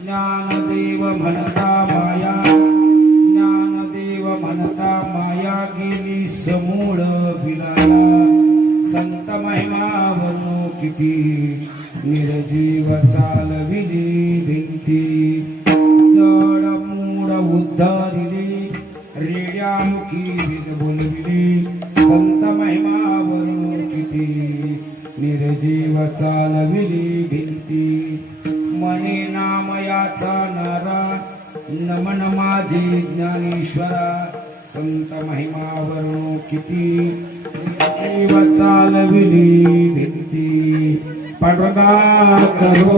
ज्ञानदेव म्हणता माया, ज्ञानदेव म्हणता माया गेली समूळ बिलाला. संत महिमा वर्णो किती निर्जीव चालविली भिंती. जड मूड उद्धारिली रेड्यामुखी विद बोलविली. संत महिमा वर्णो किती निर्जीव चालविली भिंती. मने नामयाचा नारा नमन माझे ज्ञानेश्वरा. संत महिमा वर्णो किती निर्जीव चालविली भिंती. पांडुरंगा करो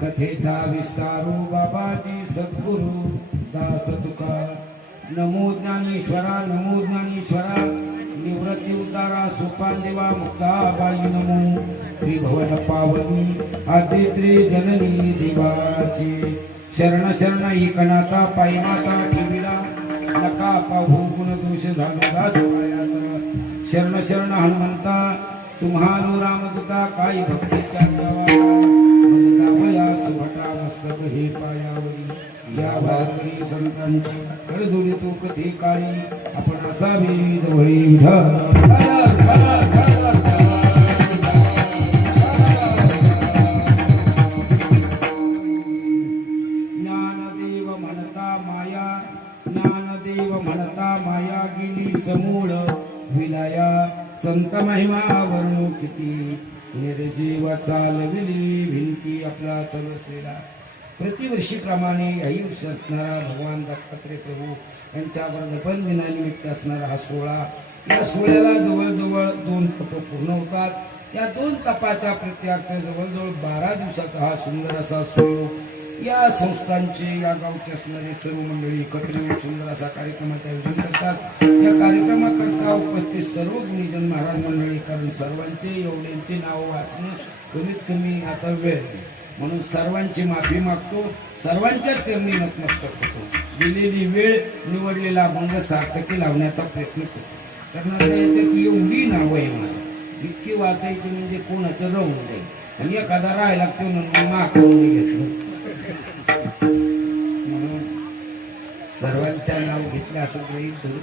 कथेचा विस्तारू बाबाजी सद्गुरु दास तुका. नमो ज्ञानेश्वरा नमो ज्ञानेश्वरा. निवृत्ती उतारा सोपान देवा मुक्ताबाई नमो. त्रिभुवन पावनी आदित्री जननी देवाची. शरण शरण इकनाता पायी माता ठेविला. नका पाहू गुण दोष झालो दास पायाचा. शरण शरण हनुमंता तुम्हालो रामदूता. काही भक्तीच्या सुभटा मस्तक हे पायावरी. या भाकरी संतांची करजोडी तो कथे काळी. आपण असावी जवळी विठ्ठल. ज्ञानदेव म्हणता माया, ज्ञानदेव म्हणता माया गेली समूळ विलाया. संत महिमा वर्णो किती निर्जीव चालविली भिंती. आपला चलसलेला प्रतिवर्षीप्रमाणे याही वर्षी असणारा भगवान दत्तात्रय प्रभू यांच्यावर पण दिनानिमित्त असणारा हा सोहळा. या सोहळ्याला जवळजवळ 2 तप पूर्ण होतात. या 2 तपाच्या प्रत्यार्थ जवळजवळ 12 दिवसाचा हा सुंदर असा सोहळा. या संस्थांचे या गावचे असणारे सर्व मंडळी एकत्र येऊन सुंदर असा कार्यक्रमाचे आयोजन करतात. या कार्यक्रमाकरता उपस्थित सर्व गुणीजन महाराज मंडळी, कारण सर्वांचे एवढ्यांचे नाव वाचणं कमीत कमी आता वेळ, म्हणून सर्वांची माफी मागतो. सर्वांच्याच चरणी नतमस्तक होतो. दिलेली वेळ निवडलेला भंग सार्थकी लावण्याचा प्रयत्न करतो. कारण याच्यात एवढी नावं आहे मला, इतकी वाचायची म्हणजे कोणाचं राहून जाईल. आणि एखादा राहायला लागतो म्हणून मागवून घेतलं. म्हणून सर्वांच्या नाव घेतलं असं गृहीत धरू.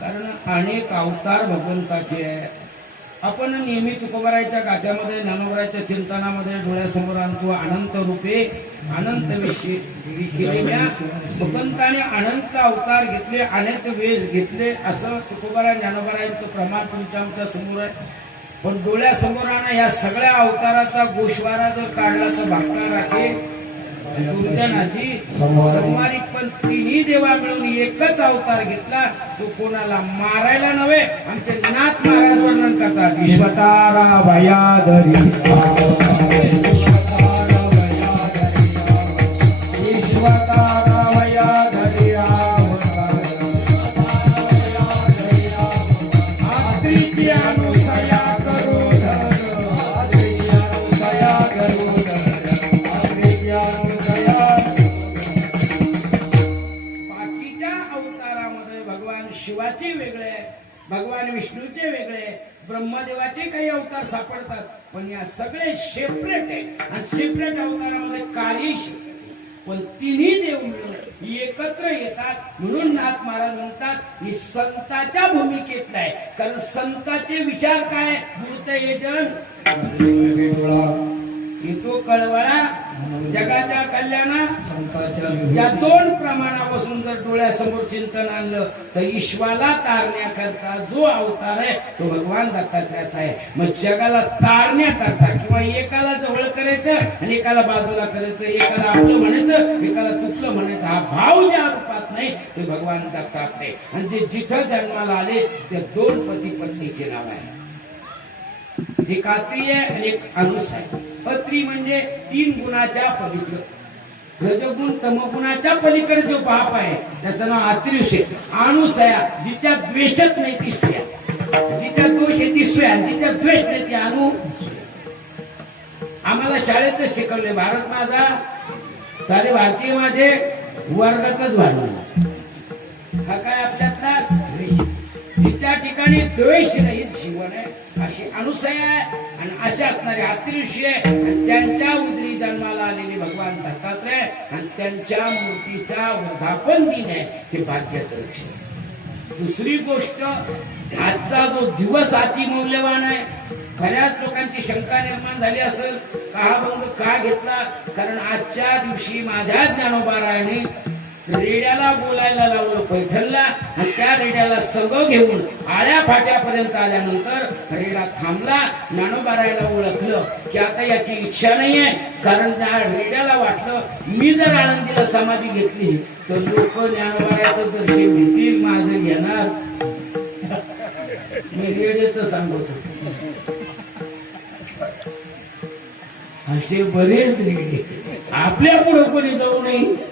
कारण अनेक अवतार भगवंताचे आहे. आपण नेहमी तुकोबारायच्या गाथ्यामध्ये ज्ञानोबारायच्या चिंतनामध्ये डोळ्यासमोर आणतो अनंत रूपे अनंत विषय केलेल्या भगवंताने अनंत अवतार घेतले, अनेक वेश घेतले असं तुकोबाराय ज्ञानोबारायांचं प्रमाण तुमच्या आमच्या समोर आहे. पण डोळ्यासमोर आणा या सगळ्या अवताराचा गोषवारा जर काढला तर भागता राखे दुर्जनाशी संवारिक. पण तिन्ही देवा मिळून एकच अवतार घेतला. तो कोणाला मारायला नव्हे. आमचे नाथ महाराज वर्णन करतात विश्वतारा भयाधरी विश्वतारा भयाधरी अनुसया करो अनुसया करो शिवाचे वेगळे, भगवान विष्णूचे वेगळे, ब्रह्मदेवाचे काही अवतार सापडतात, पण या सगळे सेपरेट आहे आणि सेपरेट अवतारामध्ये कार्य पण तिन्ही देव मिळून एकत्र येतात. म्हणून नाथ महाराज म्हणतात मी संताच्या भूमिकेत नाही, कारण संताचे विचार काय गुरुतेजन येतो कळवळा जगाच्या कल्याणा या दोन प्रमाणापासून जर डोळ्यासमोर चिंतन आणलं तर ईश्वराला तारण्याकरता जो अवतार आहे तो भगवान दत्तात्रेयाचा आहे. मग जगाला तारण्याकरता किंवा एकाला जवळ करायचं आणि एकाला बाजूला करायचं, एकाला आपलं म्हणायचं एकाला तुटलं म्हणायचं, हा भाव ज्या रूपात नाही ते भगवान दत्तात्रेय. आणि जे जिथं जन्माला आले ते दोन पती पत्नीचे नाव आहे, एक आत्रीय आणि एक अनुस आहे. अत्री म्हणजे 3 गुणाच्या पलीकडे, रजगुण तमगुणाच्या पलीकडे जो बाप आहे त्याचं नाव आत्रीय. अनुस आहे जिच्या द्वेषच नाही ती स्त्रिया, जिच्या दोष आहे ती स्त्रिया, जिच्या द्वेष नाही ती अनु. आम्हाला शाळेतच शिकवले, भारत माझा सारे भारतीय माझे वर्गातच भांडण. हा काय आपल्यातला द्वेष, जिच्या ठिकाणी द्वेष नाही जीवन आहे अशी अनुसया आहे आणि असे असणारे अत्रिषी आहे. त्यांच्या उदरी जन्माला आलेले भगवान दत्तात्रेय आणि त्यांच्या मूर्तीचा वर्धापन दिन आहे हे भाग्याचं लक्षण. दुसरी गोष्ट, आजचा जो दिवस अति मौल्यवान आहे. बऱ्याच लोकांची शंका निर्माण झाली असेल का हा भंग का घेतला, कारण आजच्या दिवशी माझ्या ज्ञानोबारायाने रेड्याला बोलायला लावलं पैठणला आणि त्या रेड्याला संग घेऊन आळ्या फाट्यापर्यंत आल्यानंतर रेडा थांबला. ज्ञानोबारायाला ओळखलं की आता याची इच्छा नाहीये, कारण त्या रेड्याला वाटलं मी जर आळंदीला समाधी घेतली तर लोक ज्ञानोबारायाचं दर्शन घेतील, माझं घेणार. मी रेड्याचं सांगतो असे बरेच रेडे आपल्या पुढे कोणी जाऊ नये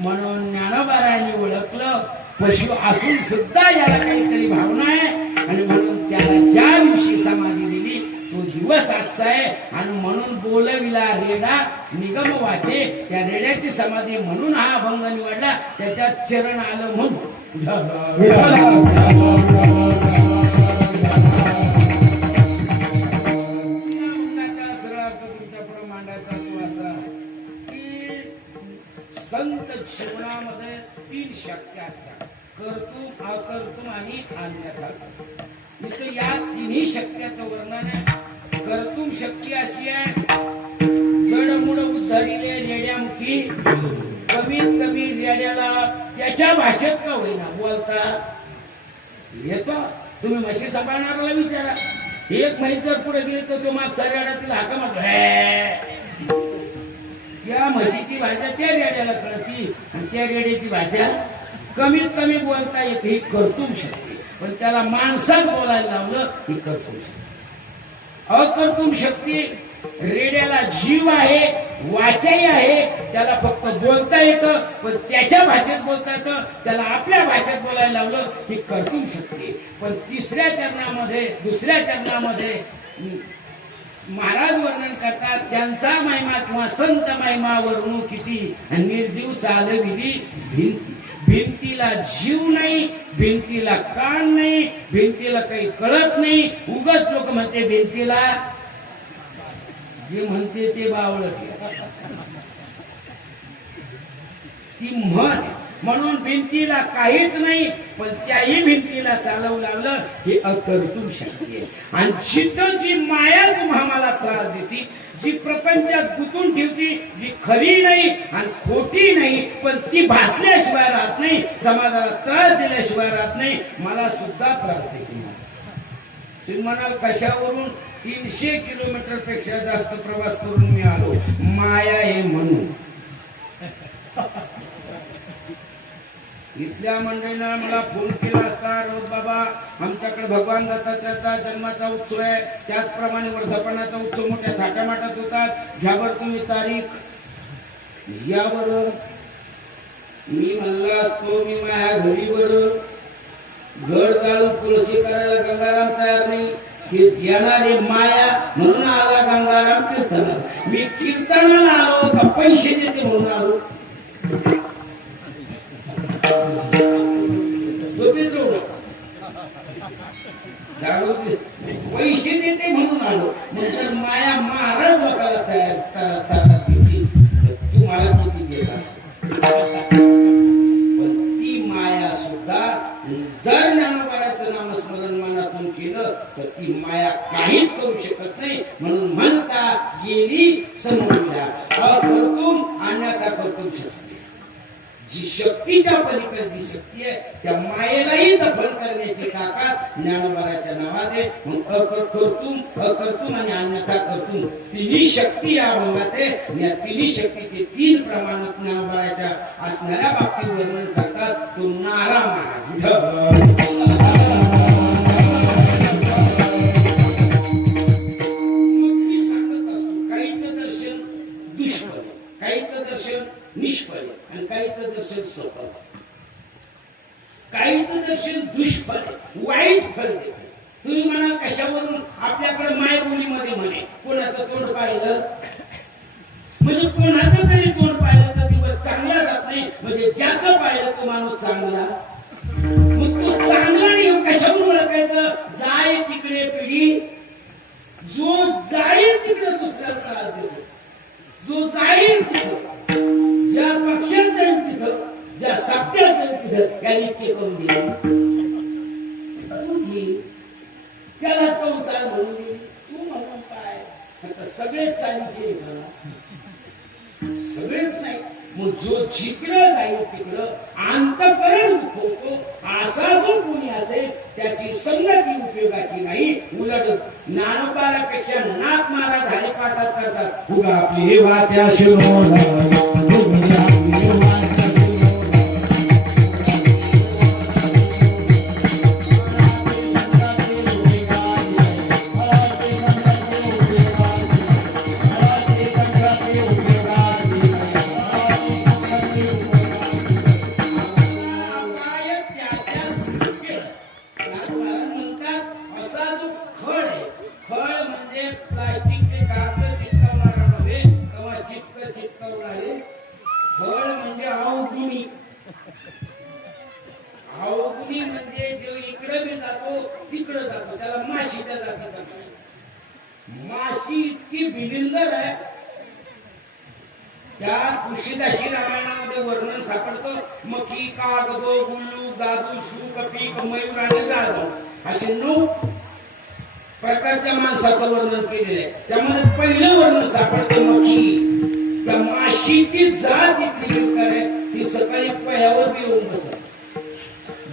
म्हणून ज्ञानोबारायांनी ओळखलं पशु असून सुद्धा याला काहीतरी भावना आहे आणि म्हणून त्याला ज्या दिवशी समाधी दिली तो दिवस आजचा आहे. आणि म्हणून बोलविला रेडा निगम वाचे, त्या रेड्याची समाधी म्हणून हा अभंग निवडला, त्याच्यात चरण आलं म्हणून. संत जीवनामध्ये 3 शक्ती असतात, कर्तुम, अकर्तुम आणि अन्यथा. इथं या तिन्ही शक्त्याचं वर्णन आहे. कर्तुम शक्ती अशी आहे, जडमुड उद्धरिले रेड्यामुखी, कमीत कमी रेड्याला त्याच्या भाषेत का होईना बोलता येतो. तुम्ही म्हशी सांभाळणाऱ्याला विचारा, एक म्हैस जर पुढे गेली तर तो मागचा रेड्यातील हाका मागतो, त्या म्हशीची भाषा त्या रेड्याला कळती आणि त्या रेड्याची भाषा कमीत कमी बोलता येते. ही कर्तुम शक्ती. पण त्याला माणसात बोलायला लावलं ही कर्तुम शक्ती. अकर्तुम शक्ती, रेड्याला जीव आहे, वाचाही आहे, त्याला फक्त बोलता येतं पण त्याच्या भाषेत बोलता येतं, त्याला आपल्या भाषेत बोलायला लावलं ही कर्तुम शक्ती. पण तिसऱ्या चरणामध्ये, दुसऱ्या चरणामध्ये महाराज वर्णन करतात त्यांचा महिमा किंवा संत महिमा वर्णू किती, निर्जीव चालविली भिंती. भिंतीला जीव नाही, भिंतीला कान नाही, भिंतीला काही कळत नाही. उगाच लोक म्हणते भिंतीला, जे म्हणते ते बावळट, ती म्हण. म्हणून भिंतीला काहीच नाही पण त्याही भिंतीला चालवू लागलं ही अकर्तुम शक्ती आहे. आणि जिथं जी माया तुम्हाला त्रास देते, जी प्रपंचात गुंतून ठेवती, जी खरी नाही आणि खोटी नाही पण ती भासल्याशिवाय राहत नाही, समाजाला त्रास दिल्याशिवाय राहत नाही, मला सुद्धा त्रास देते. तुम्ही म्हणाल कशावरून, 300 किलोमीटर पेक्षा जास्त प्रवास करून मी आलो, माया आहे म्हणून. इथल्या मंडळीनं मला फोन केला असता, रोज बाबा आमच्याकडे भगवान दत्तात्रेयाचा जन्माचा उत्सव आहे, त्याचप्रमाणे वर्धापनाचा उत्सव मोठ्या थाटामाटात होतात, घ्यावर तुम्ही तारीख. यावर मी म्हणला असतो मी माझ्या घरीवर घर जाळून तुळशी करायला गंगाराम तयार नाही, हे देणारे माया म्हणून आला गंगाराम कीर्तनाला. मी कीर्तनाला आलो का पैसे देते म्हणून आलो. समूळ विलया अकर्तुम अन्यथा कर्तुम शक्ती. जी शक्तीच्या पलीकडे जी शक्ती आहे त्या मायेलाही दफन करण्याची ताकद ज्ञानोबाच्या नावात आहे. मग अकर्तुम आणि अन्यथा कर्तुम तिन्ही शक्ती या अभंगात आहे. या तिन्ही शक्तीचे 3 प्रमाणात ज्ञानोबाच्या असणाऱ्या बाबतीत वर्णन करतात. तो नारा महाराज निष्फळ आणि काहीचं दर्शन सफल. काहीचं दर्शन दुष्फळ वाईट फळ देते. तुम्ही म्हणा कशावरून आपल्याकडे मायबोलीमध्ये म्हणे कोणाचं तोंड पाहिलं म्हणजे कोणाचं तरी तोंड पाहिलं तर दिवस चांगला जात नाही. म्हणजे ज्याचं पाहिलं तो माणूस चांगला. मग तो चांगला नाही कशावरून ओळखायचं. जाय तिकडे पिढी जो जाईल तिकडे दुसऱ्याला त्रास देतो. जो जाईल तिकडे ज्या पक्षात जाईल तिथं ज्या सत्यात जाईल तिथं याने ते करून दिले. त्यालाच करून चाल म्हणून तू म्हणून काय आता सगळेच चालीचे सगळेच नाही. मग जो जिकडं जाईल तिकडं अंतःकरण दुखवतो असा जो कोणी असेल त्याची संगती उपयोगाची नाही. उलट ज्ञानोबापेक्षा नाथ महाराज झाले पाठात करतात. उगा आपली वाचा शिरोला माशी इतकी बिलिंदर आहे. त्या तुळशीदासी रामायणामध्ये वर्णन सापडतं. मकी कागदो गुल्लू दादू शू कपीक मयूर आणि राजा असे 9 प्रकारच्या माणसाचं वर्णन केलेलं आहे. त्यामध्ये पहिलं वर्णन सापडतं मकी. त्या माशीची जात इतकी बिलकर आहे ती सकाळी पयावर येऊन बसत.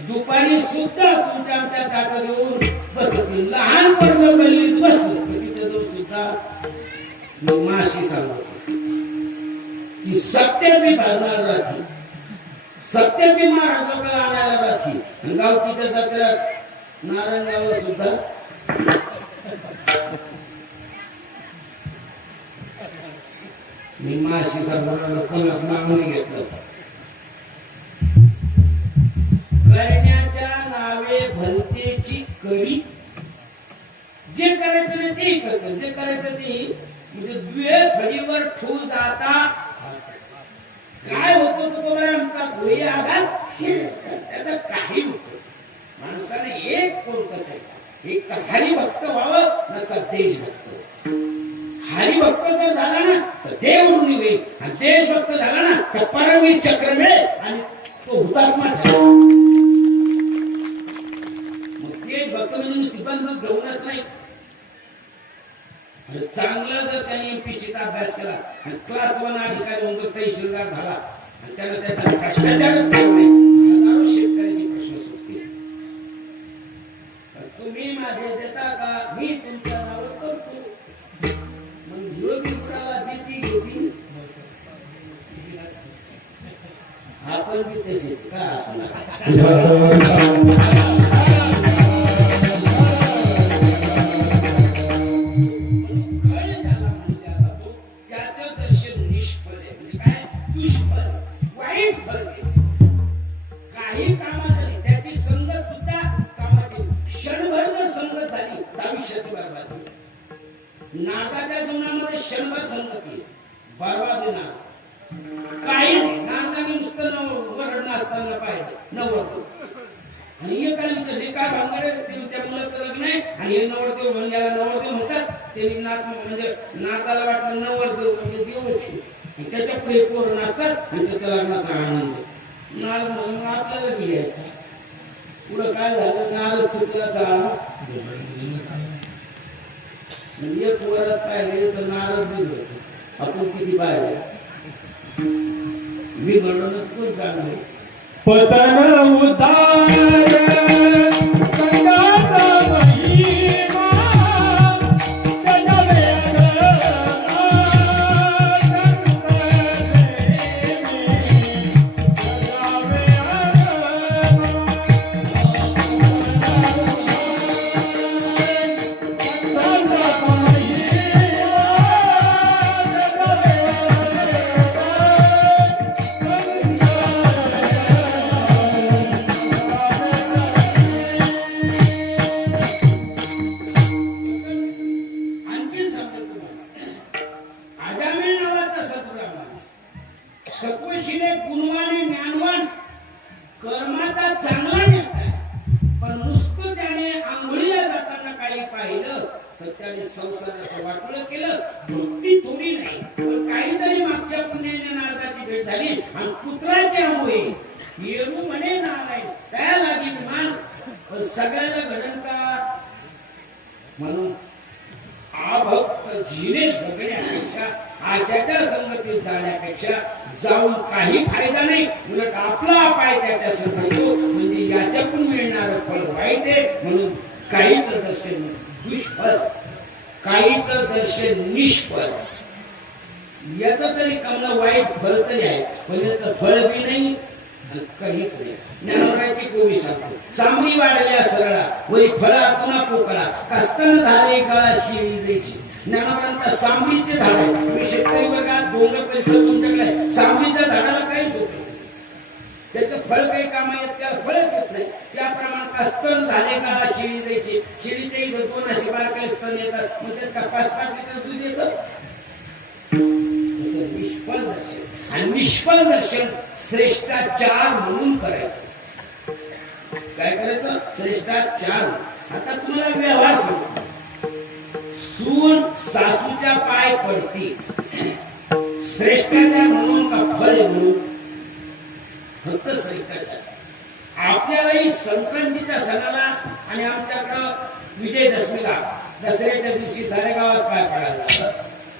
दुपारी सुद्धा तुमच्या आमच्या ताटात येऊन बसत. लहान पोरग गल्लीत बसलं तिथे जाऊन सुद्धा माशी सांगतो ती सत्याबी भाजणार राहते. सत्याबी महाराज लोकांना आणायला राहते. गावकीच्या जत्रेत नारायणगावला सुद्धा मी माशी सांगतो कोणाच नाव नाही घेतलं. करण्याच्या नावे भलतेची करी. जे करायचं नाही ते करत. जे करायचं ते म्हणजे द्वे थडीवर ठू जाता काय होतो तो आमचा भोई आघात त्याचा काही होतो. माणसाने एक कोणतं काय एक तर हरिभक्त व्हावं नसता देशभक्त. हरिभक्त जर झाला ना तर देव ऋणी होईल आणि देशभक्त झाला ना तर परमवीर चक्र मिळेल आणि तो हुतात्मा झाला. देशभक्त म्हणजे नुसती बंद घेऊनच नाही. चांगला जर त्यांनी एमपीसीचा अभ्यास केला आणि क्लास 1 अधिकारी म्हणून तहसीलदार झाला आणि त्यानं त्याचा भ्रष्टाचारच केला नाही हजारो शेतकऱ्यांचे प्रश्न सुटतील. तुम्ही माझे देता का मी तुमच्या नावावर करतो. मग योगी कुणाला देती घेती आपण बी तसे का असणार. नागाच्या जीवनामध्ये क्षणभर संगती बरबादी ना काही नाही. नागाने नुसतं वरण असताना पाहिजे नवरतो आणि एकाने विचारले काय भांगाडे त्या मुलाचं लग्न आहे आणि हे नवरदेव म्हणजे नवरदेव म्हणतात. ते नाग म्हणजे नागाला वाटलं नवरदेव म्हणजे देवची त्याच्या पुढे पोर नसतात आणि त्याच्या लग्नाचा आनंद नाग म्हणून आपल्याला घ्यायचा. पुढं काय झालं नाग चुकल्याचा म्हणजे पोरात पाहिले तर नारळ दिलं आपण किती पाहिजे मी म्हणूनच खूप चांगले पतन उतार संगाचा महिमा आणखीन सांगतो तुम्हाला आजामेळ नावाचा सद्गुरू आम्हाला सत्वशीले गुणवान ज्ञानवान कर्माचा चांगला नेता पण नुसतं त्याने आंघोळीला जाताना काही पाहिलं तर त्याने संसाराचं वाटलं केलं भक्ती थोडी नाही पण काहीतरी मागच्या पुण्याने नारदाची भेट झाली आणि पुत्राचे होय येरू म्हणे नारायण त्या लागी विमान पण सगळ्याला घडण का म्हणून आभक्त जीने जगण्यापेक्षा आशाच्या संगतीत जाण्यापेक्षा जाऊन काही फायदा नाही उलट आपला अपाय त्याच्या संगतो म्हणजे याच्यातून मिळणारं फळ वाईट आहे म्हणून काहीच दर्शन दुष्फळ काहीच दर्शन निष्फळ याच तरी कमला वाईट फळ तरी आहे पण याचं फळ बी नाही काहीच नाही ज्ञानोबाची कोवी सांगतो सामरी वाढल्या सरळा वरी फळा तुना पोकळा कस्तन झाले गळा शिळी द्यायची ज्ञानोबांचा सामरीचे झाड आहे तुम्ही शेतकरी वर्गात डोंगर परिसर तुमच्याकडे आहे सामरीच्या झाडाला काहीच होत नाही त्याचं फळ काही काम येत त्याला फळच येत नाही त्याप्रमाणे कस्तन झाले गळा शिळी द्यायची शिळीचे इथं 2 असे बारकाले स्तन येतात मग त्यात का 5-5 लिटर दूध येतं निष्फळ दर्शन आणि निष्फळ दर्शन श्रेष्ठाचार म्हणून करायचं काय करायचं श्रेष्ठाचार आता तुम्हाला व्यवहार सांगतो सून सासूच्या पाय पडती श्रेष्ठाचार म्हणून का फळ म्हणून फक्त श्रेष्ठाचार आपल्यालाही संक्रांतीच्या सणाला आणि आमच्याकडं विजयदशमीला दसऱ्याच्या दिवशी साऱ्या गावात पाय पडायला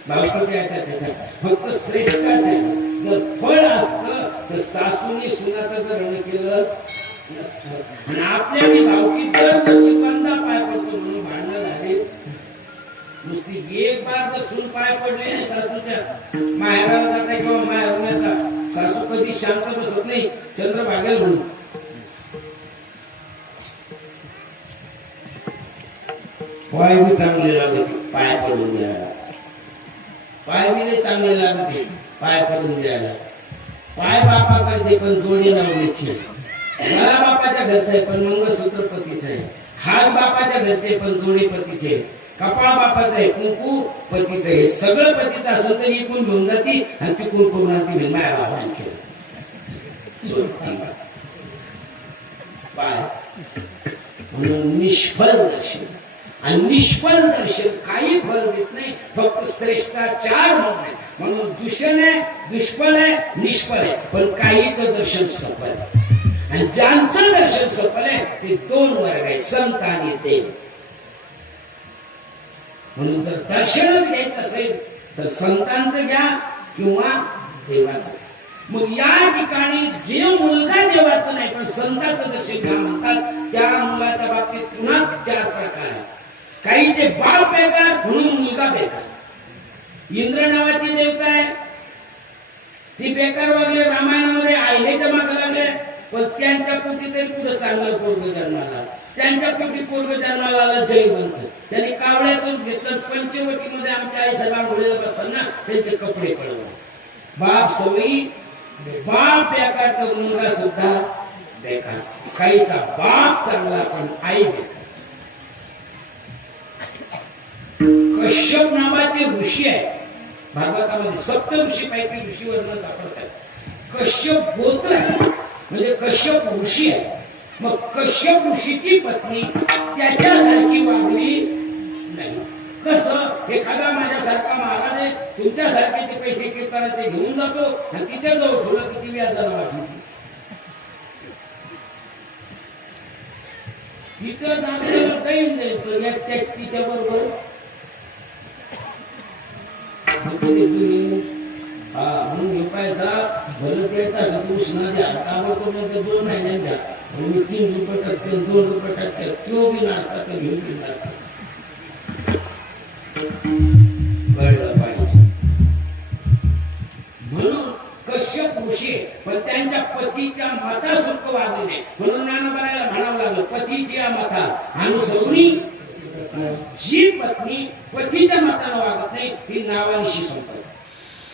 भावपत्याच्या त्याच्यात फक्त श्रेष्ठाचार जर फळ असतं तर सासूने सुनाचं जर रण केलं आणि आपल्या भावकीत जर नशिबांदा पाय पडतो म्हणून भांडणं झाले नुसती एक बार जर सून पाय पडले सासूच्या माहेराला जाता किंवा माहेरून येतात सासू कधी शांत बसत नाही चंद्र भागेल म्हणून पाय बी चांगले लागत पाय पडून द्यायला पाय बी चांगले लागत पाय पडून द्यायला पाय बापाकडचे पण जोडी लावण्याची मला बापाच्या घरचं आहे पण मंगळसूत्र पतीचं आहे हात बापाच्या घरचे पण जोडी पतीचे कपाळ बापाचं आहे कुंकू पतीचं आहे सगळं पतीचं असून तर इकून घेऊन जाती आणि ती कुंकू ती माया बाबाने केलं पाय म्हणून निष्फळ दर्शन आणि निष्फळ दर्शन काही फळ देत नाही फक्त श्रेष्ठाचार म्हणून म्हणून दूषण आहे दुष्फळ आहे निष्फळ आहे पण काहीच दर्शन सफल आहे आणि ज्यांचं दर्शन सफल आहे ते 2 वर्ग आहे संत आणि देव म्हणून जर दर्शनच घ्यायचं असेल तर संतांचं घ्या किंवा देवाचं मग या ठिकाणी जे मुलगा देवाचं नाही पण संतांचं दर्शन घ्या म्हणतात त्या मुलाच्या बाबतीत पुन्हा 4 प्रकार आहेत काहीचे बाप बेकार म्हणून मुलगा बेकार इंद्र नावाची देवता आहे ती बेकार वागले रामायणामध्ये आईलेच्या मागे लागले पण त्यांच्या पोटी तरी पुढे चांगलं पोरग जन्माला त्यांच्या पोटी पोरग जन्माला आला जयवंत त्यांनी कावळ्याचं घेतलं पंचवटीमध्ये आमच्या आई सगळा मुलीला बसताना त्यांचे कपडे पळवले बाप सवयी बाप बेकार तर मुलगा सुद्धा बेकार काहीचा बाप चांगला पण आई बेकार कश्यप नावाचे ऋषी आहे भागवतामध्ये 7 ऋषी पैकी ऋषी वर्ण सापडतात कश्यप गोत्र म्हणजे कश्यप ऋषी आहे मग कश्यप ऋषीची पत्नी त्याच्यासारखी वागली नाही कसं एखादा माझ्यासारखा महाराज आहे तुमच्यासारखे ते पैसे कीर्तनाचे घेऊन जातो आणि तिच्या जवळ ठेवलं किती व्याजाला वाटली तिथं जाणं काही जायचं तिच्या बरोबर भलं द्यायचा का तू उष्णा द्या ताबडतोब म्हणजे 2 महिन्यात द्या आणि 3 रुपये टक्के 2 रुपये टक्के तो बी नाटका तर घेऊन दिला कळलं पाहिजे. म्हणून कश्यप ऋषी पण त्यांच्या पतीच्या मतासारखं वागले नाही म्हणून ज्ञानोबाला म्हणावं लागलं पतीच्या मता अनुसरून जी पत्नी पतीच्या मतानं वागत नाही ती नावानिशी संपत.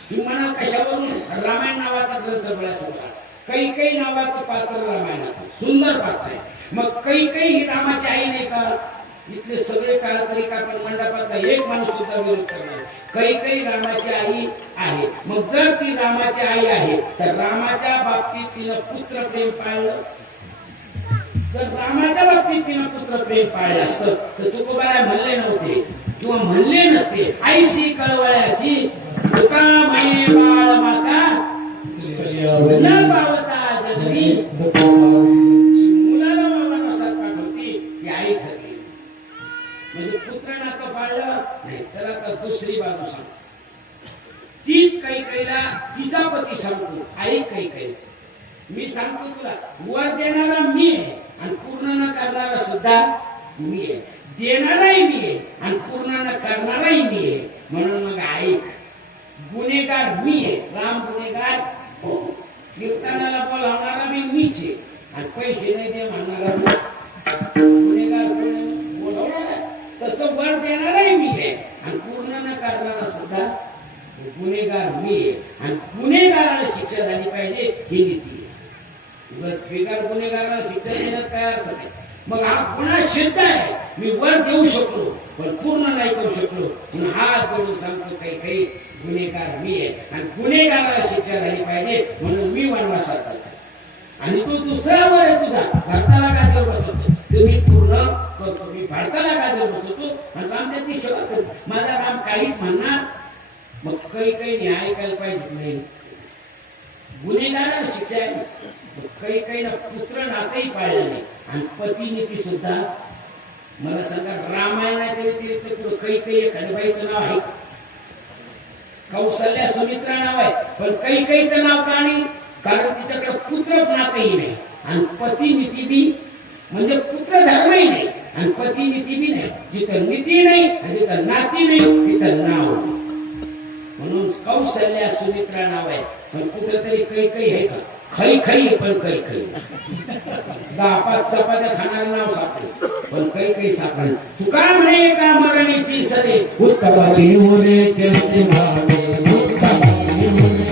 तुम्ही म्हणाल कशावरून रामायण नावाचा ग्रंथ बळा समजा कैकेयी नावाचं पात्र रामायणात सुंदर पात्र आहे. मग कैकेयी ही रामाची आई नाही का? इथले सगळे काळकरिका पण मंडपातला एक माणूस सुद्धा विरोध करणार कैकेयी रामाची आई आहे. मग जर ती रामाची आई आहे तर रामाच्या बाबतीत तिनं पुत्र प्रेम पाळलं. जर रामाच्या बाबतीत तिनं पुत्र प्रेम पाळलं असतं तर तुकोबाराय म्हणले नव्हते किंवा म्हणले नसते आईशी कळवळ्याशी तुका म्हणे बाळ माता न पावता जननी मुलाला बाबानुसार पाठवती ती आई ठरली. म्हणजे पुत्र नातं पाळलं नाही. चला तर दुसरी बाजू सांग. तीच कैकेयीला तिचा पती सांगतो आई कैकेयी मी सांगतो तुला वर देणारा मी आहे आणि पूर्ण न करणारा सुद्धा मी आहे. देणाराही मी आहे आणि पूर्ण न करणाराही मी आहे. म्हणून मग ऐक गुन्हेगार मी आहे. राम गुन्हेगार हो. कीर्तनाला बोलावणारा मी मीच आहे आणि पैसे नाही दे म्हणणारा गुन्हेगार बोलावणारा तसं वर देणाराही मी आहे आणि पूर्ण न करणारा सुद्धा गुन्हेगार मी आहे. आणि गुन्हेगाराला शिक्षा झाली पाहिजे ही नीती आहे. बस बेकार गुन्हेगाराला शिक्षा देण्यात काय अर्थ नाही. मग हा गुन्हा सिद्ध आहे मी वर देऊ शकलो पण पूर्ण नाही करू शकलो म्हणून हात जोडून सांगतो काही गुन्हेगार मी आहे आणि गुन्हेगाराला शिक्षा झाली पाहिजे म्हणून मी वनवासात चालतो आणि तो दुसरा वर आहे तुझा भारताला गादीवर बसवतो तुम्ही पूर्ण करतो मी भारताला गादीवर बसवतो आणि राम त्याची सेवा करतो. माझा राम काहीच म्हणणार मग काही न्याय ऐकायला पाहिजे नाही. गुन्हेगाराला शिक्षा आहे कैकेयीला पुत्र नातही पाळलं नाही आणि पती नीती सुद्धा. मला सांगा रामायणाच्या व्यतिरिक्त कैकेयी एखाद्या बाईचं नाव आहे? कौशल्या सुमित्रा नाव आहे पण कैकेयीचं नाव का नाही? कारण तिच्याकडे पुत्र नातही नाही आणि पती नीती बी म्हणजे पुत्र धर्मही नाही आणि पती नीती बी नाही. जिथं नीती नाही आणि जिथं नाती नाही तिथं नाव. म्हणून कौशल्या सुमित्रा नाव आहे पण कुठं तरी कैकेयी आहे का? खई खई पण कैकेयी 10-5 चपात्या खाणारे नाव सापडे पण कैकेयी सापडे. तू का म्हणे का मरणीची सरे उत्तराची मोरे केले भावे उत्तराची मोरे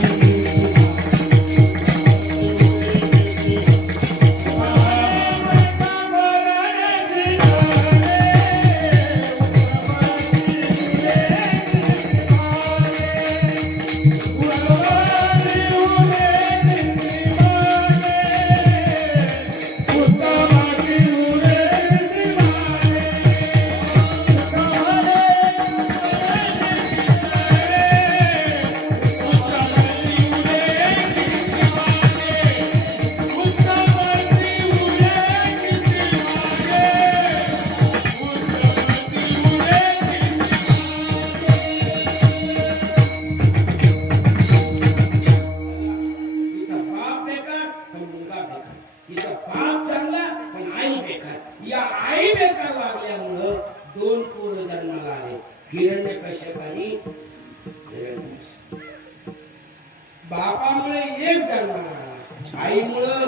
बापामुळे एक जन्माला आईमुळं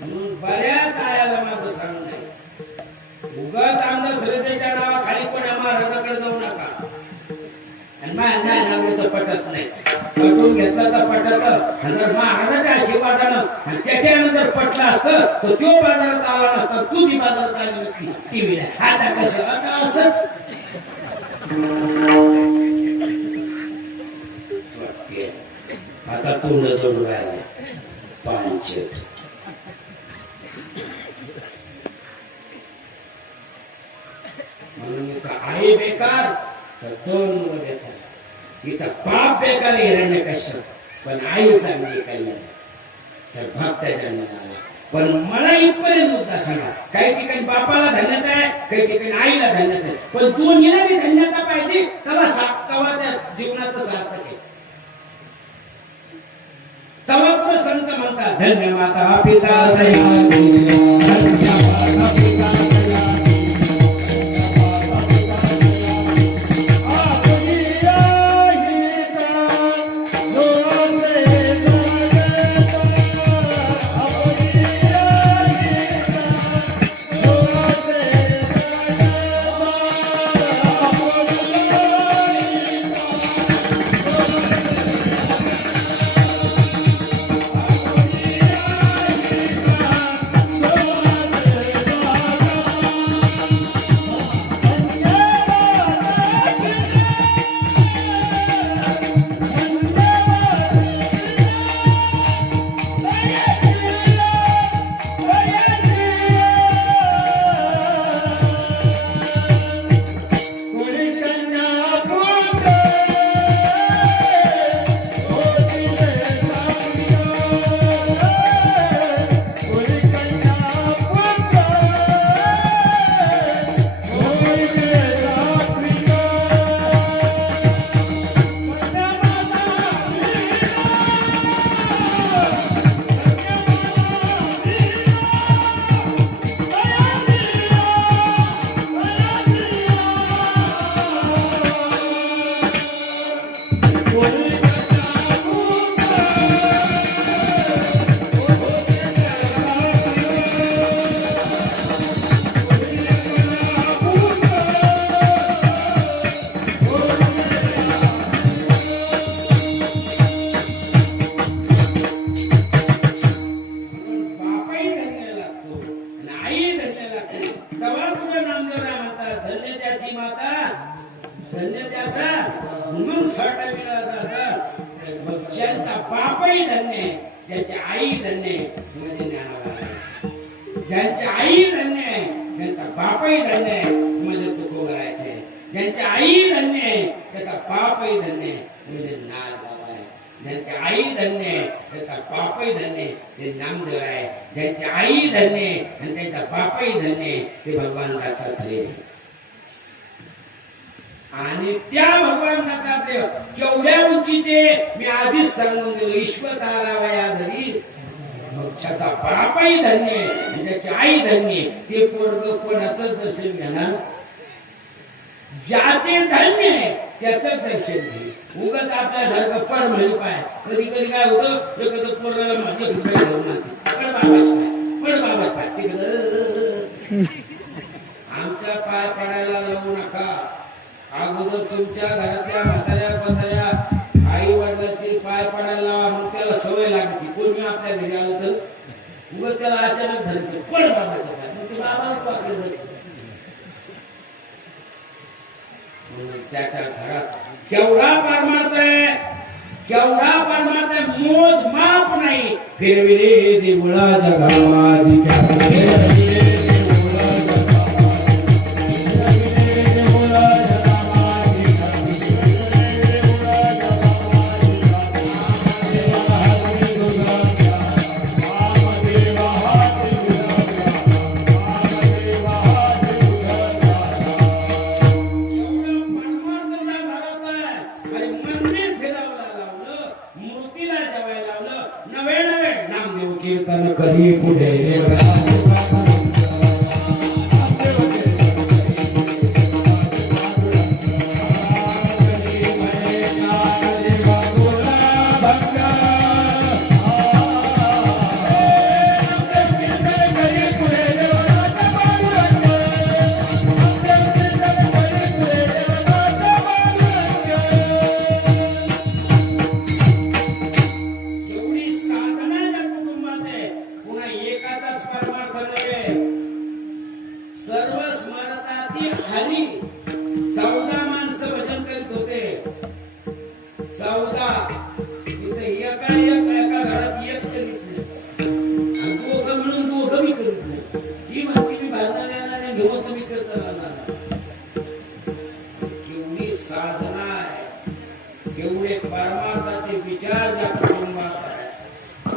म्हणून बऱ्याच आयाला माझं सांगणं आहे उगाच आमदार श्रद्धेच्या नावाखाली कोणा महाराजाकडे जाऊ नका. आणि माझ्या नावाचं पटत नाही पटवून घेतलं तर पटत जर महाराजाच्या आशीर्वादानं आणि त्याच्यानं जर पटलं असतं तर तो बाजारात आला नसता तू बी बाजारात आली नसती टीव्हीला. आता कसं आता असंच आता तोंड जोडून राहिले पांचट. म्हणून इथं आई बेकार तर 2 मुलं बेकार. इथं बाप बेकार हिरण्यकश्यप पण आई चांगली काही तर बाप त्याच्या मनाला. पण मला इथपर्यंत मुद्दा सांगा काही ठिकाणी बापाला धन्यता आहे काही ठिकाणी आईला धन्यता आहे पण दोन्हीला बी धन्यता पाहिजे तेव्हा त्या जीवनाचं सार्थक आहे. म्हणता धन्य माता पिता दयाची धन्य माता पिता बापही धन्य ज्याची आई धन्य म्हणजे ज्ञानाला ज्यांची आई धन्य त्यांचा बापही धन्य म्हणजे तुको करायचे ज्यांची आई धन्य त्याचा बापही धन्य म्हणजे नाद बाबा आहे ज्यांची आई धन्य त्याचा बापही धन्य ते नामदेव आहे ज्यांची आई धन्य आणि त्याचा बापही धन्य ते भगवान दत्तात्रय आणि त्या भगवान दत्तात्रय केवढ्या उंचीचे मी आधीच सांगून दिलो ईश्वर तारावया धरी मोक्षाचा बापही धन्य त्याची आई धन्य ते पोरग कोणाचं दर्शन घेणार ज्याचे धन्य त्याचं दर्शन घे उगाच आपल्यासारखं पड म्हणून पाय कधी कधी काय होतं एखादं पोराला माझे रुपये घेऊन पड बाबाच पाय तिकडं आमचा पाय पडायला लावू नका अगोदर तुमच्या घरातल्या म्हाताऱ्या बंधाऱ्या आई वडिलांची पाय पडायला लावा मग त्याला सवय लागते पूर्वी आपल्या घरी आलं तर उगाच त्याला अचानक धरायचं पड बाबाच्या पाय मग ते बाबालाच वाकलं त्याच्या घरात केवढा परमार्थ आहे केवढा परमार्थ आहे मोज माप नाही फिरविले देवळा जगामाजी कीर्तन करी पुढे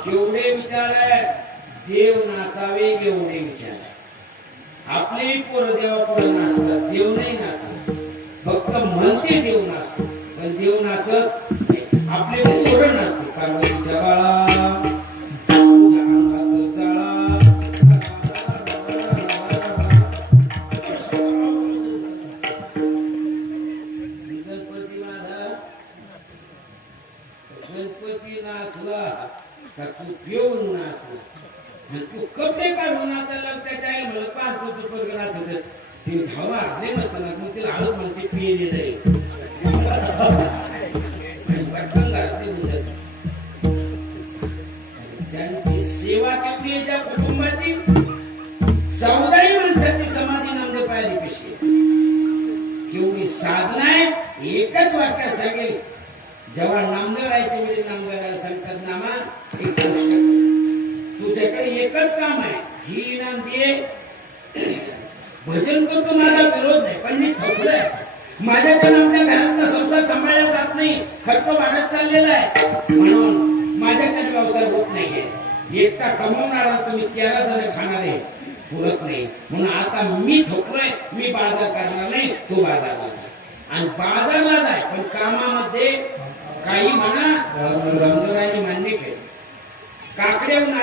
केवढे विचार आहे देव नाचावे एवढे विचार आहे आपले पोर देवापुढे नाचतात देव नाही नाचत फक्त म्हणते देव नाचतो पण देव नाचत आपले पोर नाचते पार्वतीच्या बाळा गणपती नाचला का तू पिऊन नाचला आणि तू कपडे काढून नाचायला त्याच्या आई म्हणलं पाच तुझं पोरग नाचत ती धावा नाही नसताना मग तिला हळूच म्हणते पिये नाही ज्यांची सेवा केली ज्या कुटुंबाची 14 माणसाची समाधी नांद पाहिली कशी केवढी साधना आहे एकच वाक्यात सांगेल जेव्हा नामदेवायच्या वेळी नामदेवाला सांगतात नामा एक गोष्ट तुझ्याकडे एकच काम आहे ही नाम दे भजन करतो माझा विरोध नाही पण मी थकलोय माझ्याच्या नामच्या घरातला संसार सांभाळला जात नाही खर्च वाढत चाललेला आहे म्हणून माझ्याच्या व्यवसाय होत नाहीये एकटा कमवणारा तुम्ही 13 जण खाणारे पुरत नाही म्हणून आता मी थकलोय मी बाजार करणार नाही तो बाजारला जा आणि बाजारला जाय पण कामामध्ये काही म्हणा रंगराजी मान्य केलं काकड्याहून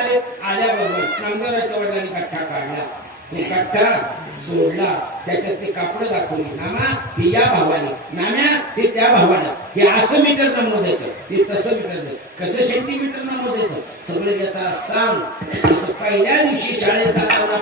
आल्याबरोबर नामदेवाच्या वडिलांनी कट्टा काढला तो कट्टा सोडला त्याच्यात ते कापड दाखवली नामा हे या भावाने नाम्या ते त्या भावाने हे असं मीटर नमोदायचं ते तसं मीटर कसं सेंटीमीटर नमोदायचं सगळं घेता सांग असं पहिल्या दिवशी शाळेत जाताना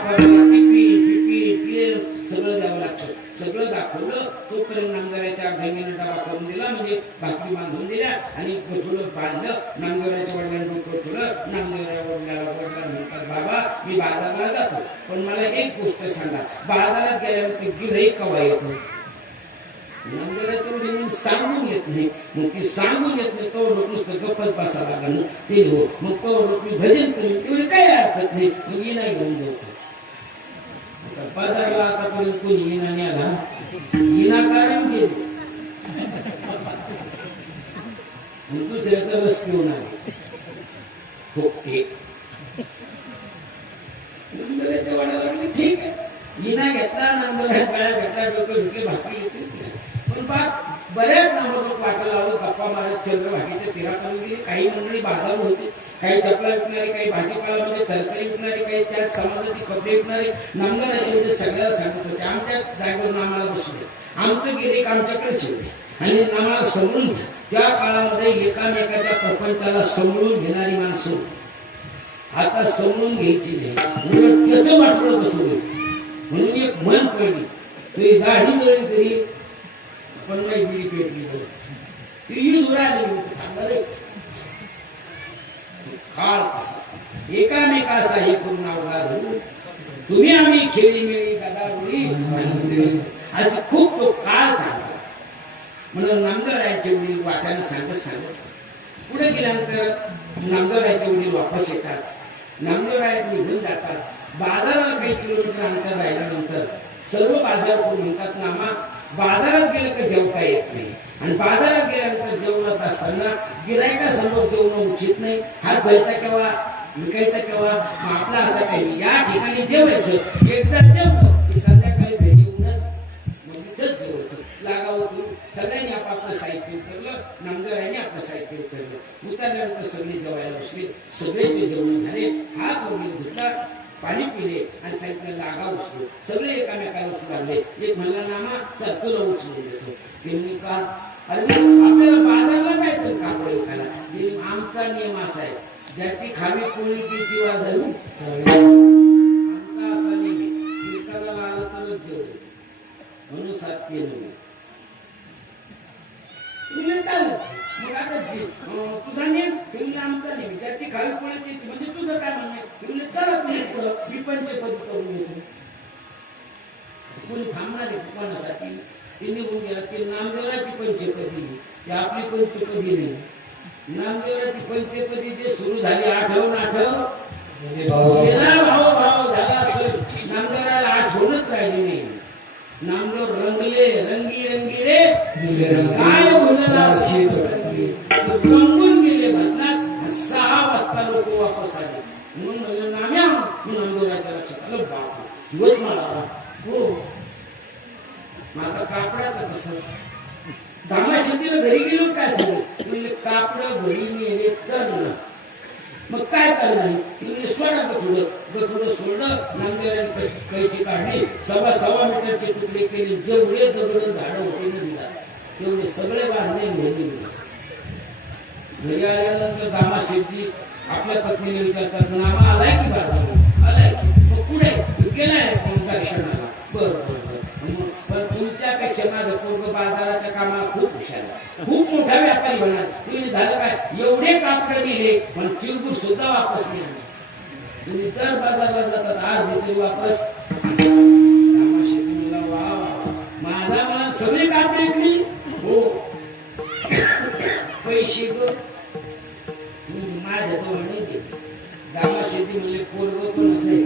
सगळं द्यावं लागतं सगळं दाखवलं तोपर्यंत नामदेवाच्या घाईने डबा करून दिला म्हणजे भाकरी बांधून दिल्या आणि थोडं बांधलं नामदेवाच्या वडिलांनी ठेवलं नामदेवाच्या वडिलांना म्हणतात बाबा मी बाजारला जातो पण मला एक गोष्ट सांगा बाजारात गेल्यावर गिऱ्हाईक केव्हा येतो नामदेवाच्या वडिलांनी सांगून येत नाही मग ते सांगून येत नाही तो लोक नुसतं गप्पच बसावं लागलं ते हो मग तो लोक मी भजन करेन तेवढे काही हरकत नाही मग ये नाही घेऊन जाऊ बाजारला आतापर्यंत कोणी येणा नाही आला विनाकारण गेले दुसऱ्याचा रस पिऊन आले ठीक आहे विना घेतला नंबर गळ्या घेतला डोकं घेतले भाकरी घेतली पण बाप बऱ्याच नंबर वाटा लावलं गप्पा मारत चंद्रभागेच्या तीरा करून गेली काही मंडळी बाजार होते काही चपला विकणारे काही भाजीपाला म्हणजे तरकारी विकणारे काही त्यात समाजाची कपडे विकणारे नंबराचे सगळ्याला सांगत होते आमच्या जागेवरून आम्हाला बसले आमचं गिरेक आमच्याकडेच होते आणि आम्हाला समजून घ्या त्या काळामध्ये एकामेकाच्या प्रपंचाला समजून घेणारी माणसं आता समजून घ्यायची नाही उलट त्याचं वाटलं कसं म्हणून एक मन पडली तुझी गाडी जळली तरी पण नाही बिडी पेटली ती उराली काळ कसा एकामेकाचा हे करून अवघड तुम्ही आम्ही खेळी मिळी गदागुडी अशी खूप तो काळ चालला म्हणून नामदेवरायांच्या वडील वाट्यानं सांगत पुढे गेल्यानंतर नामदेवरायांच्या वडील वापस येतात नामदेवराय निघून जातात बाजाराला काही किलोमीटर अंतर राहिल्यानंतर सर्व बाजार करून येतात नामा बाजारात गेलं का जेवता येत नाही आणि बाजारात गेल्यानंतर जेवणात असताना गिरायकासमोर जेवण उचित नाही हात धुवायचा केव्हा विकायचा केव्हा आपला असं काही या ठिकाणी जेवायचं एकदा जेवलं की संध्याकाळी घरी येऊनच मग इथंच जेवायचं लागावं करून सगळ्यांनी आपापलं साहित्य उतरलं नामदेवरायांनी आपलं साहित्य उतरलं उतरल्यानंतर सगळे जेवायला बसले सगळेचे जेवण झाले हात वगैरे धुतला पाणी पिले आणि साहित्य लागा उचलो सगळे एकामेकाला उचलू लागले एक म्हणला नामा चल तुला उचलून देतो ते का अरे आपल्याला बाजारला जायचं कापड विकायला आमचा नियम असा आहे ज्याची खावी पोळी त्याची वाजवी आमचा असा नियम विकायला आलं तरच जेवायचं म्हणून साध्य नाही तुम्ही चालत मग आता तुझा नियम तुम्ही आमचा नियम ज्याची खावी पोळी त्याची म्हणजे तुझं काय म्हणणं तुम्ही चला तुम्ही पंचपदी करून येतो कोणी थांबणार आहे कोणासाठी ते निघून गेला ते नामदेवराची पंचपदी ती आपली पंचपदी नाही नामदेवराची पंचपदी जे सुरू झाली आठवण भाव झाला असेल नामदेवराला आठवणच राहिली नाही नामदेव रंगले रंगी रंगी रे काय रंगून गेले भजनात 6 वाजता लोक वापस आले म्हणून म्हणलं नाम्या मी नामदेवराच्या लक्षात आलं बाप दिवस मला हो माझा कापडाचं कसं दामा शेतीला घरी गेलो काय सांगू म्हणजे कापड घरी नेले तर मग काय करणार म्हणजे सोडा थोडं सोडलं नामदेवाने कैची काढली 1.25 मीटरचे तुकडे केले जेवढे दगड झाडं होते तेवढे सगळे बांधले नेले घरी आल्यानंतर दामा शेठजी आपल्या पत्नीने विचारतात नामा आलाय की बाजारात आलाय मग कुठे गेलाय दर्शनाला बरं बरं बरं मग पण तुमच्यापेक्षा माझं पूर्ण बाजाराच्या कामाला खूप हुशार आहे खूप मोठा व्यापारी होणार तुम्ही झालं काय एवढे कापडे दिले पण चिरबूर सुद्धा वापस नाही आले तुम्ही दर बाजारला जातात आज देते वापस दामा शेट्टी म्हणला वा वा माझा मला सगळे कापडे विकली हो पैसे माझ्या तो म्हणले दामा शेती म्हणले पोरग पण असे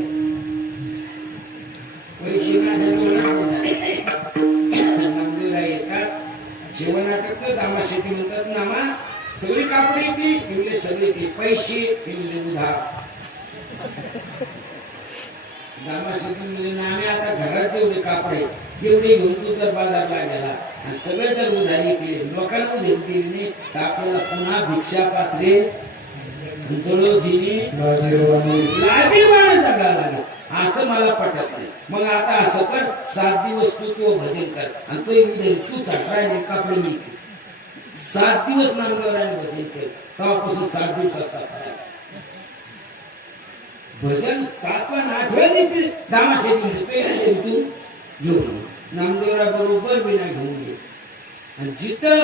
पैसे माझ्या येतात जेवणाकरता दामा शेती म्हणतात नामा सगळी कापडे की म्हणले सगळे की पैसे म्हणले उधार दामा शेती म्हणले नामे आता घरात जेवढे कापडे तेवढे घेऊन तू जर बाजारला गेला आणि सगळे जर उधारी केले लोकांना उधारी केली तर आपल्याला पुन्हा भिक्षा पात्रे लाजीरवाणी जगायला लागला असं मला पटत नाही मग आता असं कर 7 दिवस तू भजन कर आणि तो एक तू चटरायने कापडे मी 7 दिवस नामदेवराने भजन केलं तेव्हापासून 7 दिवसाचा भजन 7व्या 8व्या दिवशी दामाशेती तू घेऊन नामदेवरा बरोबर बिना घेऊन घे आणि जिथं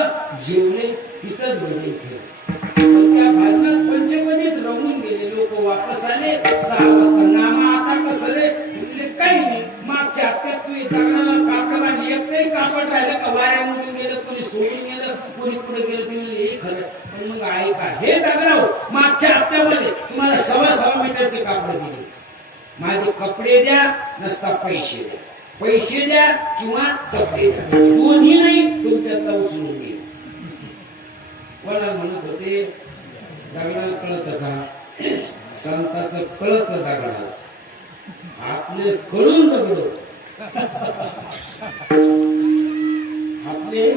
जेवले तिथंच भजन केलं त्या भाजनात पंचमधीत रमून गेले लोक वापस आले 6 वाजता नामा आता कसं रे म्हणजे काही नाही मागच्या हप्त्यात तू दगडाला कापड बांधली एक तरी कापड राहिलं का वाऱ्यामधून गेलं कोणी सोडून गेलं कोणी पुढे गेलं ते म्हणजे हे खरं पण मग ऐका हे दगडाव मागच्या हप्त्यामध्ये तुम्हाला 1.25 मीटरचे कापड दिले माझे कपडे द्या नसता पैसे द्या पैसे द्या किंवा कपडे द्या दोन्ही नाही तुमच्यातला उचलून घे कोणा म्हणत होते दगडाला कळत का संताचं कळत दगडाला आपले कळून दगड आपले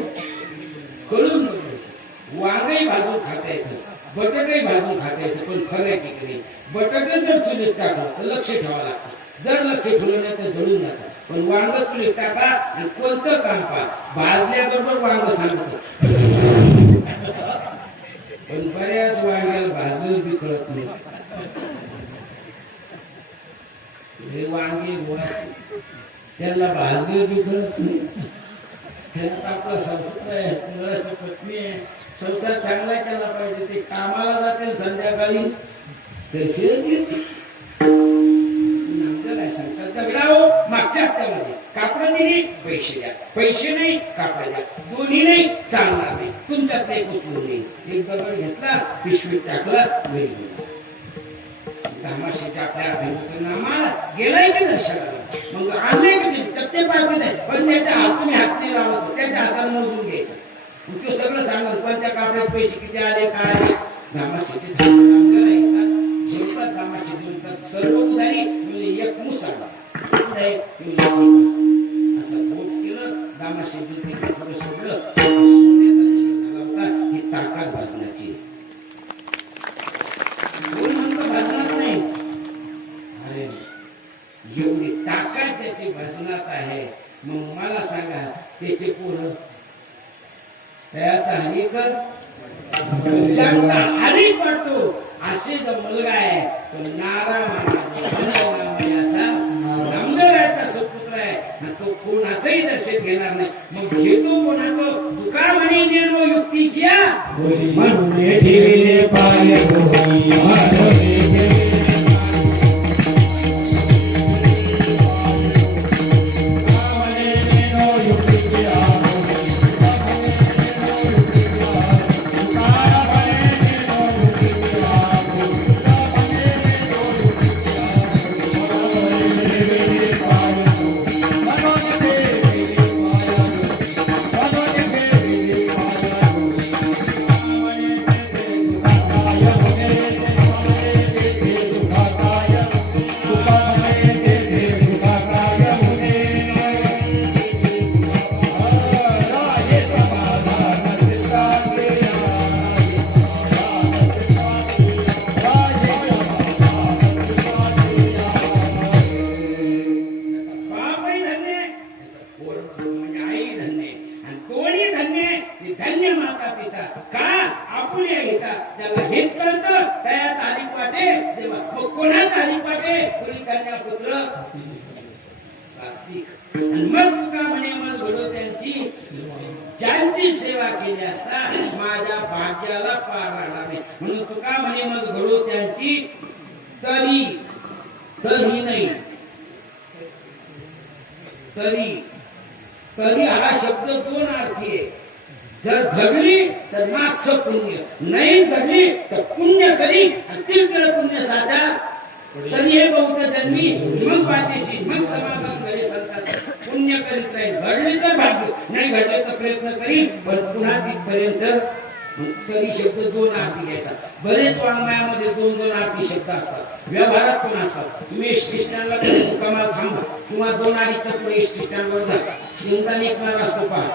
कळून दगड वांगही भाजून खाता येतं बटाटे भाजून खाता येतं पण खरं की नाही बटाटे जर चुलीत टाकलं तर लक्ष ठेवावं लागतं जर लक्ष ठेवलं नाही तर जळून जातात पण वांग चुलीत टाका आणि कोणतं काम पहा भाजल्याबरोबर वांग सांगतो पण बऱ्याच वांग्याला भाजलं बी कळत नाही हे वांगे त्याला भाजलं बी कळत नाही त्यात आपला संसार आहे मुलाची पत्नी आहे संसार चांगला केला पाहिजे ते कामाला जाते संध्याकाळी तसेच येते काय सांगतात दगडाओ मागच्या हप्त्यामध्ये कापड दिली पैसे द्या पैसे नाही कापड द्या दोन्ही नाही चालणार नाही तुमच्यात नाही कुसरून नाही एक दगड घेतला पिशवीत टाकला घरी धामाशीच्या आपल्या नामाला गेलाय का दर्शनाला मग आणले का ते टक्के पाहिजे नाही पण त्याच्या हात तुम्ही हात नाही लावायचं त्याच्या हाताला मोजून घ्यायचं मग ते सगळं सांगत पण त्या कापड्यात पैसे किती आले काय आले धामाशीचे जेवतात धामाशी म्हणतात सर्व उधारी एक मुसाला असं बोट केलं दामाशी सगळं सोन्याचा झाला होता ही ताकद भाजण्याची कोण म्हणतो भाजनात नाही अरे एवढी ताकद त्याची भाजनात आहे मग मला सांगा त्याचे पोरं त्याचा हरी कर ज्यांचा हरी पडतो असे जो मुलगा आहे तो नामदेवरायाचा सुपुत्र आहे तो कोणाचंही दर्शन घेणार नाही मग घेतो कोणाचं तुका म्हणे नेनो युक्तीच्या म्हणून ठेवले पाय ज्याला हेच कळतं त्या चालिक वाटे देवा. मग कोणा चालिक वाटे? कोणी कन्या पुत्र सात्विक. आणि मग तुका म्हणे मग घडो त्यांची, ज्यांची सेवा केली असता माझ्या भाग्याला पार राहणार नाही. म्हणून तुका म्हणे मग घडो त्यांची तरी नाही, तरी हा शब्द दोन अर्थी आहे. जर घडली तर मागचं पुण्य, नाही घडली तर पुण्य करी आणि तिला पुण्य साधा. तरी हे बौद्ध जन्मी मग पाठीशी मग समागम करे संतात. पुण्य करीत राहील, घडले तर भाग्य, नाही घडले तर प्रयत्न करी, पण पुन्हा तिथपर्यंत. तरी शब्द दोन अर्थी घ्यायचा. बरेच वाङ्मयामध्ये दोन दोन अर्थी शब्द असतात, व्यवहारात पण असतात. तुम्ही एसटी स्टँडला मुक्कामाला थांबा किंवा 2-2.5च्या पुढे एसटी स्टँडवर जा, शेंगदाणे ऐकणार असतो पहा.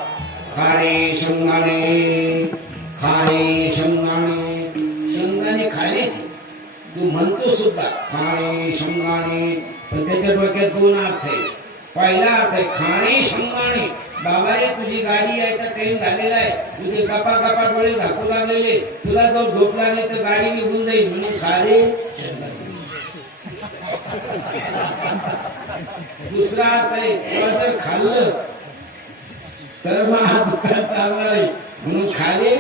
खारे शेंगदाणे, खारे शेंगदाणे, शेंगदाणे खाण्याचे तू म्हणतो सुद्धा खाणे शेंगदाणे, पण त्याच्या डोक्यात दोन अर्थ आहे. पहिला अर्थ आहे खाणे शेंगदाणे, बाबा रे तुझी गाडी यायचा टाइम झालेला आहे, तुझे गपा गपा डोळे झाकू लागलेले, तुला जर झोप लागली तर गाडी निघून जाईल म्हणून खारे शेंगदाणे. दुसरा अर्थ आहे तुला जर खाल्लं तर मग हा दुकान चालणार आहे म्हणून खारे.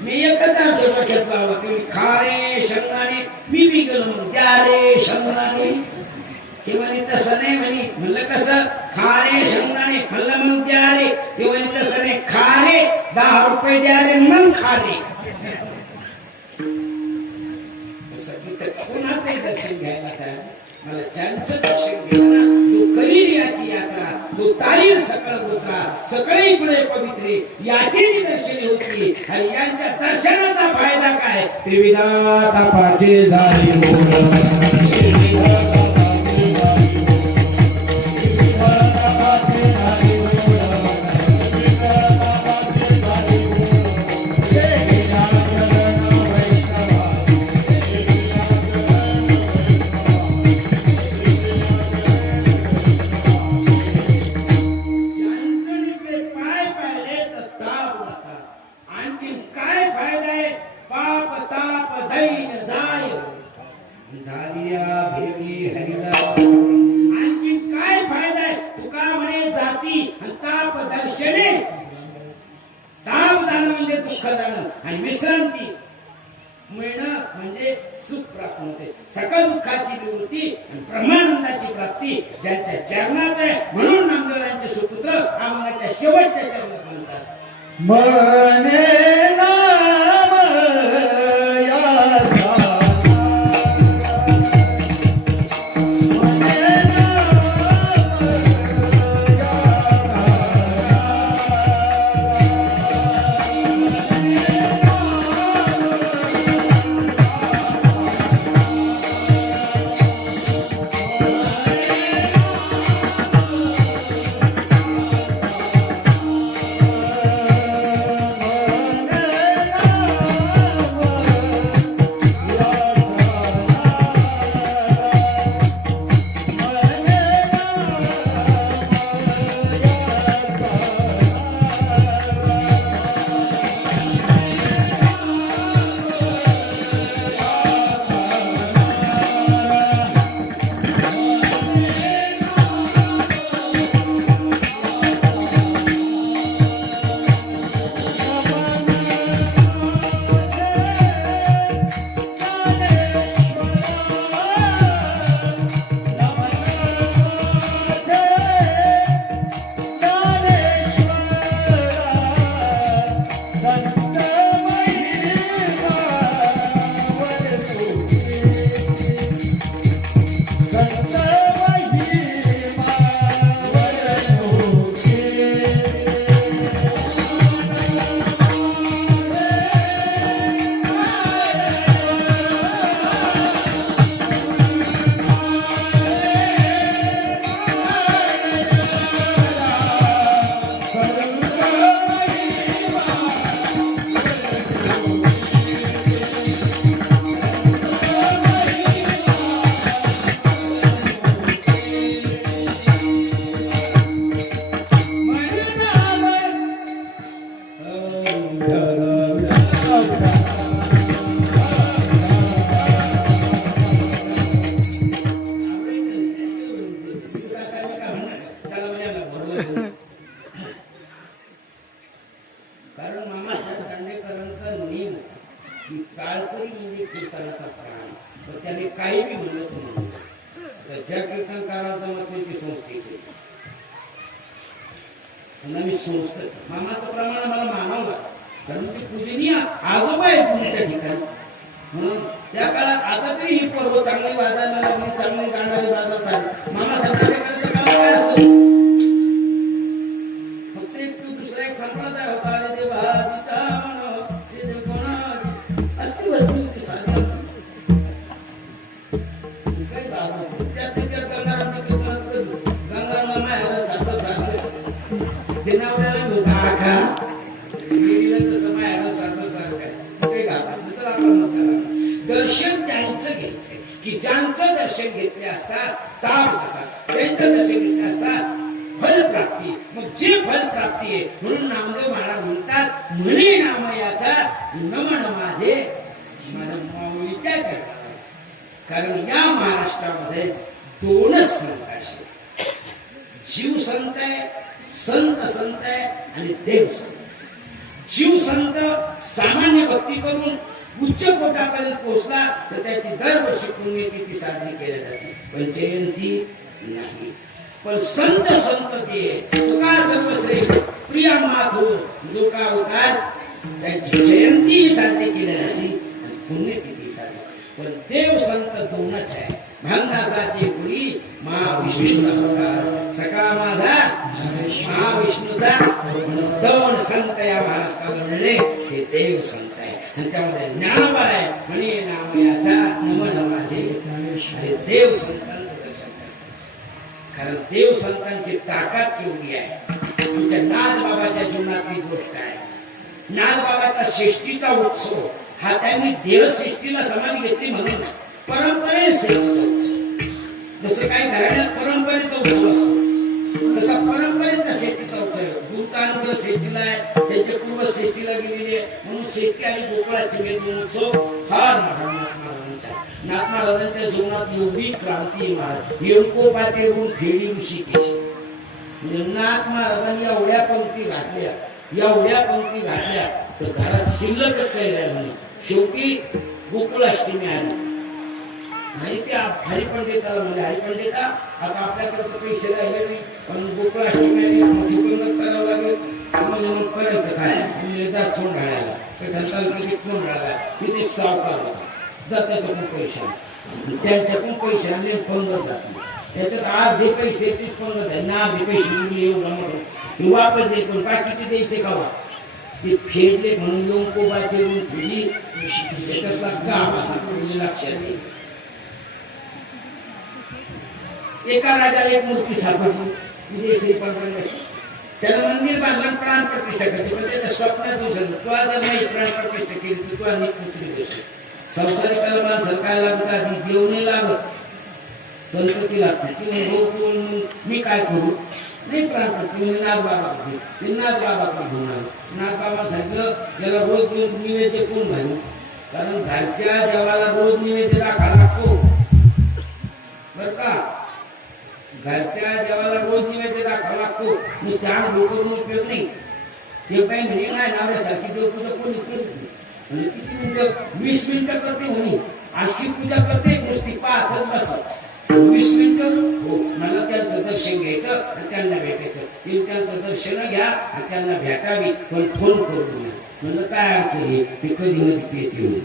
मी एकच अर्थ डोक्यात लावला की खारे शेंगदाणे, मी बी गेलो म्हणून त्या रे शेंगदाणे. ते म्हणे तसं नाही म्हणे. म्हणलं कसं? खारे शेंगदाणे. म्हणलं मग द्या रे. ते म्हणे तसं नाही, खारे 10 रुपये द्या रे मग खारे. कोणाचंही दर्शन घ्यायला काय मला ज्यांचं दर्शन घेणं ना, जो करील याची यात्रा, जो तारील सकळ गोत्रा, सकळी पुढे पवित्रे, याची जी दर्शने होती. आणि यांच्या दर्शनाचा फायदा काय? त्रिविधा तापाचे झाले आणि विश्रांती मिळणं म्हणजे सुख प्राप्त होते. सकल दुःखाची निवृत्ती आणि ब्रह्मानंदाची प्राप्ती ज्यांच्या चरणात आहे. म्हणून नामदेवांचे सुपुत्र आम्हाच्या शेवटच्या चरणात म्हणतात मने नाम याचा. गाळकरी म्हणजे कीर्तनाचा प्राण. तर त्याने काही बी म्हणलं तर म्हणून ज्या कीर्तनकाराचं मत नाही ती संस्थेचे मी संस्कृत मामाचं प्रमाण मला मानावं लागतं, कारण ती पूजनीय आजोबा आहे तुमच्या ठिकाणी. म्हणून त्या काळात आता तरी ही पर्व चांगली वाजायला लागली, चांगली गाणारी वाजत आहे. मामा संध्याकाळी काम काय असतं, फक्त एक दुसरा एक संप्रदाय होता, अरे देवा असती वस्तू होती साधी काही गाव त्यात गंगारामची किंमत गंगा मामा ह्याला सासर सारखं दिनावऱ्याला मुगा खा समय ह्याला सासर सारखं काही गावात दर्शन त्यांचं घ्यायचंय की ज्यांचं दर्शन घेतले असतात ताप जातात, त्यांचं दर्शन घेतले असतात फलप्राप्ती. मग जे फलप्राप्ती आहे म्हणून नामदेव महाराज म्हणतात म्हणे नाम याचा नमन माझे माझ्या माऊलीच्या चरणाला. कारण या महाराष्ट्रामध्ये दोनच संत आहेत, जीव संत आहे, संत संत आहे आणि देव संत. जीव संत सामान्य भक्ती करून उच्च कोटापर्यंत पोहोचला तर त्याची दरवर्षी पुण्यतिथी साजरी केली जाते, पण जयंती नाही. पण संत संत ते तुका सर्वश्रेष्ठ प्रिय माधव जो का अवतार त्याची जयंती साजरी केली जाते आणि पुण्यतिथी साजरी. पण देव संत दोनच आहे, भांगासाची पुरी महाविष्णूचा अवतार सखा माझा महाविष्णूचा. दोन संत या महाराष्ट्राला मिळले ते देव संत आहे. आणि त्यामध्ये ज्ञानोबा आहे म्हणे नाम याचा नमन माझे आणि देव संतांचं दर्शन आहे. कारण देव संतांची ताकद केवढी आहे. आमच्या नाथ बाबाच्या जीवनातली गोष्ट आहे. नाथ बाबाचा श्रेष्ठीचा उत्सव हा त्यांनी देवश्रेष्ठीला समाधी घेतली म्हणून परंपरेने श्रेष्ठीचा उत्सव. जसे काही घराण्यात परंपरेचा उत्सव असतो तसा परंपरेचा श्रेष्ठीचा उत्सव. गुरुचा अनुभव श्रेष्ठीला आहे, त्यांच्या पूर्व श्रेष्ठीला गेलेली आहे म्हणून श्रेष्ठी आणि गोकुळाचे वेदून उत्सव फार नाथ महाराजांच्या जीवनात एवढी क्रांती महाराज येळकोपाचे रूप फेडी ऋषिकेश. नाथ महाराजांनी एवढ्या पंक्ती घातल्या तर घरात शिल्लकच काही राहिलं नाही. शेवटी गोकुळाष्टमी आली नाही त्या हरिपंडिताला म्हणजे हरिपंडिता आता आपल्याकडे पैसे राहिले नाही, पण गोकुळाष्टमी आली चुकून करावं लागेल म्हणजे मग करायचं काय जात सोड घालायला तर त्यांचा फोन राहिला तिथे एक सावकार होता जात्याकडून पैसे त्यांच्याकडून पैसे आणि फोनवर जात त्याच्यात अर्धे पैसे तीच फोनवर आहे ना अर्धे पैसे एवढा म्हणून वापस दे पण बाकीचे द्यायचे का ते फेडले म्हणून येऊन कोबाचे येऊन फेडली त्याच्यातला गाव असा लक्षात येईल. एका राजाला एक मूर्ती सापडली विदेशी परंपरेची. त्याला मंदिर बांधलं प्राण प्रतिष्ठा करायची, पण त्याच्या स्वप्नात दिवसात तो आता नाही प्राण प्रतिष्ठा केली तर तू अनेक पुत्री गोष्ट संसारिकाला माणसं काय लागत आधी देव नाही लागत संतती लागते की मी काय करू नाही प्राण प्रतिष्ठा नागबाबा घेऊन आलो. नागबाबा सांगितलं त्याला रोज निवेद्य कोण घालू, कारण घरच्या देवाला रोज निवेद्य दाखवा लागतो बर का. घरच्या देवाला रोज निवेद्य दाखवा लागतो, नुसते आंघोळ करून उपयोग नाही. ते काही म्हणजे नाही नाव्यासारखी देव पूजा कोणीच करत नाही. म्हणजे किती मिनिटं 20 मिनिटं करते म्हणे अशी पूजा करते नुसती पाहतच बसत 20 मिनिटं. हो मला त्यांचं दर्शन घ्यायचं आणि त्यांना भेटायचं. त्यांचं दर्शन घ्या आणि त्यांना भेटावी पण फोन करू नये. म्हणलं काय अडचण आहे ते कधी मध्ये येते.